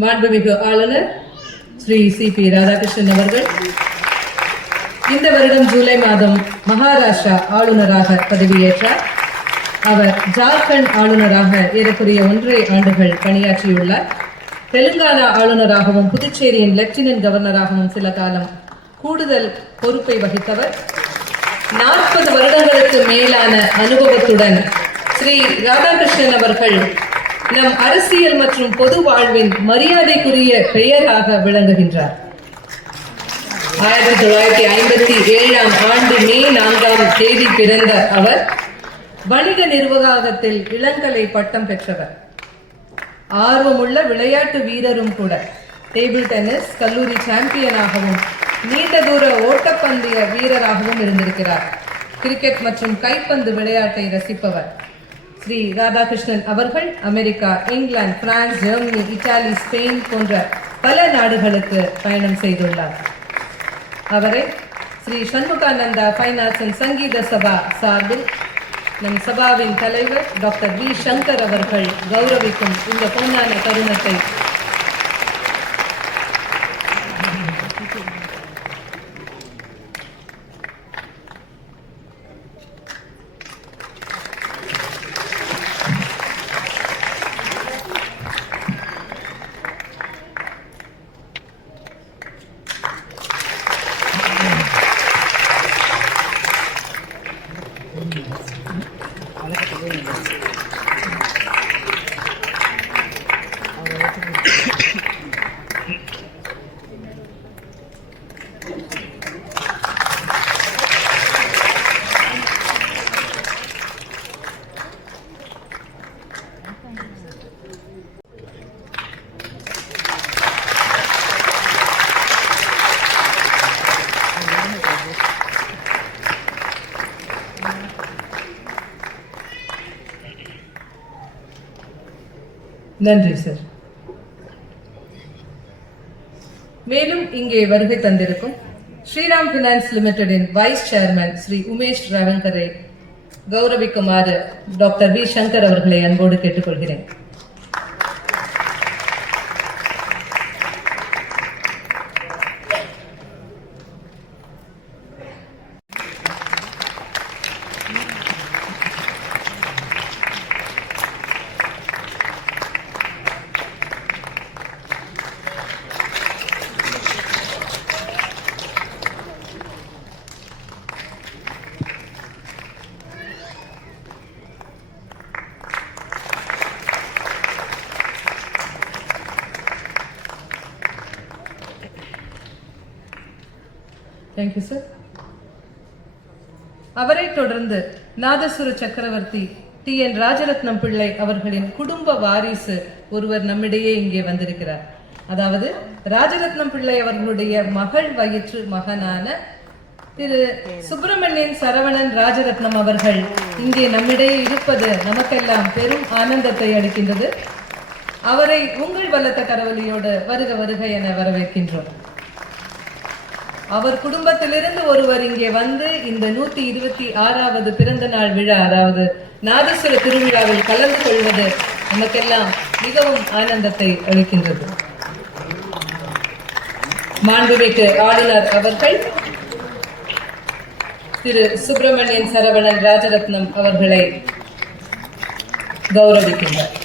மாண்புமிகு ஆளுநர் Sri C B Radhakrishnan அவர்கள். இந்த வருடம் ஜூலை மாதம் மகாராஷ்டிரா ஆளுநராக பதவியேற்றார். அவர் ஜார்க்கண்ட் ஆளுநராக ஏறக்குறைய ஒன்றரை ஆண்டுகள் பணியாற்றியுள்ளார். தெலுங்கானா ஆளுநராகவும் புதுச்சேரியின் லெப்டினன்ட் கவர்னராகவும் சில காலம் கூடுதல் பொறுப்பை வகித்தவர். நாற்பது வருடங்களுக்கு மேலான அனுபவத்துடன் ஸ்ரீ ராதாகிருஷ்ணன் அவர்கள் நம் அரசியல் மற்றும் பொது வாழ்வின் மரியாதைக்குரிய பெயராக விளங்குகின்றார். ஆயிரத்தி தொள்ளாயிரத்தி ஐம்பத்தி ஏழாம் ஆண்டு மே நான்காம் தேதி பிறந்த அவர் வணிக நிர்வாகத்தில் இளங்கலை பட்டம் பெற்றவர். ஆர்வமுள்ள விளையாட்டு வீரரும் கூட. டேபிள் டென்னிஸ் கல்லூரி சாம்பியனாகவும் நீண்ட தூர ஓட்டப்பந்தய வீரராகவும் இருந்திருக்கிறார். கிரிக்கெட் மற்றும் கைப்பந்து விளையாட்டை ரசிப்பவர். ஸ்ரீ ராதாகிருஷ்ணன் அவர்கள் America England France Germany Italy Spain போன்ற பல நாடுகளுக்கு பயணம் செய்துள்ளார். அவரை Shri Shanmukhananda fine arts and Sangeetha Sabha சார்பில் நம் சபாவின் தலைவர் டாக்டர் வி. சங்கர் அவர்கள் கௌரவிக்கும் இந்த பொன்னான தருணத்தை நன்றி சார் மேலும் இங்கே வருகை தந்திருக்கும் ஸ்ரீராம் பினான்ஸ் லிமிடெடின் வைஸ் சேர்மன் ஸ்ரீ உமேஷ் ரவங்கரை கௌரவிக்குமாறு டாக்டர் வி. சங்கர் அவர்களை அன்போடு கேட்டுக்கொள்கிறேன். தேங்க்யூ சார் அவரை தொடர்ந்து நாதசுர சக்கரவர்த்தி டி என் ராஜரத்னம் பிள்ளை அவர்களின் குடும்ப வாரிசு ஒருவர் நம்மிடையே இங்கே வந்திருக்கிறார். அதாவது ராஜரத்னம் பிள்ளை அவர்களுடைய மகள் வயிற்று மகனான திரு சுப்பிரமணியன் சரவணன் ராஜரத்னம் அவர்கள் இங்கே நம்மிடையே இருப்பது நமக்கெல்லாம் பெரும் ஆனந்தத்தை அளிக்கின்றது. அவரை உங்கள் வல்லத்த கரவலியோடு வருக வருக என வரவேற்கின்றோம். அவர் குடும்பத்திலிருந்து ஒருவர் இங்கே வந்து இந்த நூத்தி இருபத்தி ஆறாவது பிறந்த நாள் விழா அதாவது நாதஸ்வர திருவிழாவில் கலந்து கொள்வது நமக்கெல்லாம் மிகவும் ஆனந்தத்தை அளிக்கின்றது. மாண்புமிகு ஆளுநர் அவர்கள் திரு சுப்பிரமணியன் சரவணன் ராஜரத்னம் அவர்களை கௌரவிக்கின்றார்.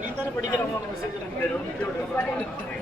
நீ தானே படிக்கிறவங்க மெசேஜ் அனுப்பிடுவோம்